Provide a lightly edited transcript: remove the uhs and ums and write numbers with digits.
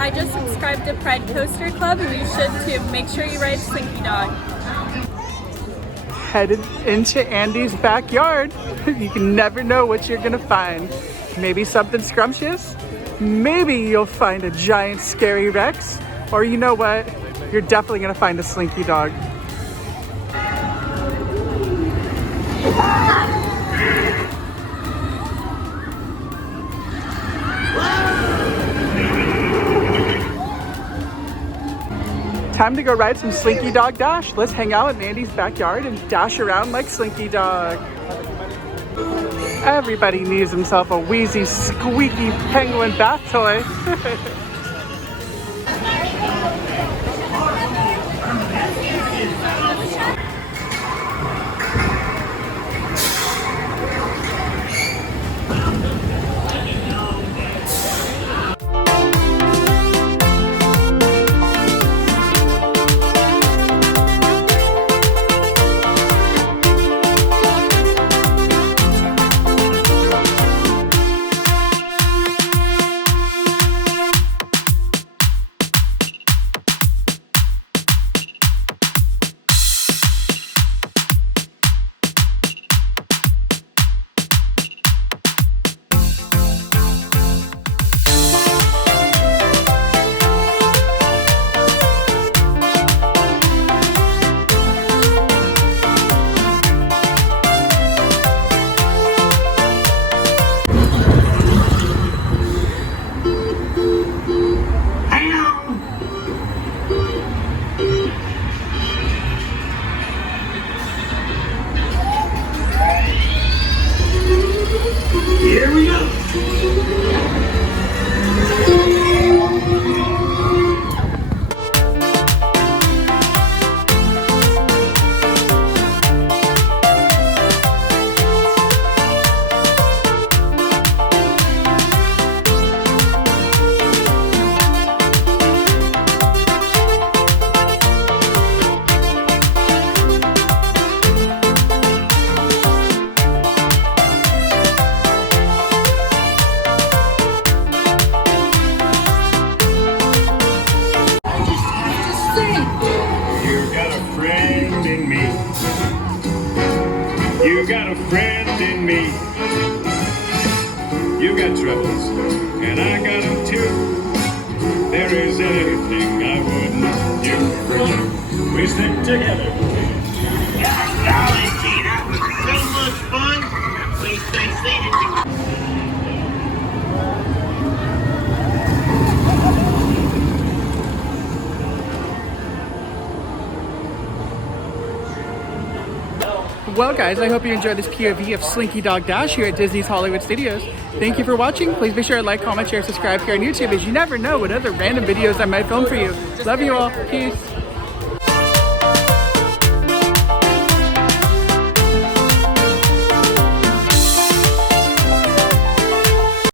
I just subscribed to Pride Coaster Club, and you should too. Make sure you ride Slinky Dog. Headed into Andy's backyard. You can never know what you're gonna find. Maybe something scrumptious. Maybe you'll find a giant scary Rex. Or you know what? You're definitely gonna find a Slinky Dog. Time to go ride some Slinky Dog Dash. Let's hang out in Andy's backyard and dash around like Slinky Dog. Everybody needs himself a wheezy, squeaky penguin bath toy. Here we go. You got a friend in me. You got troubles, and I got them too. There is anything I wouldn't do for you. We stick together. Golly, gee, that was so much fun. Please stay seated. Well guys, I hope you enjoyed this POV of Slinky Dog Dash here at Disney's Hollywood Studios. Thank you for watching. Please be sure to like, comment, share, subscribe here on YouTube, as you never know what other random videos I might film for you. Love you all. Peace.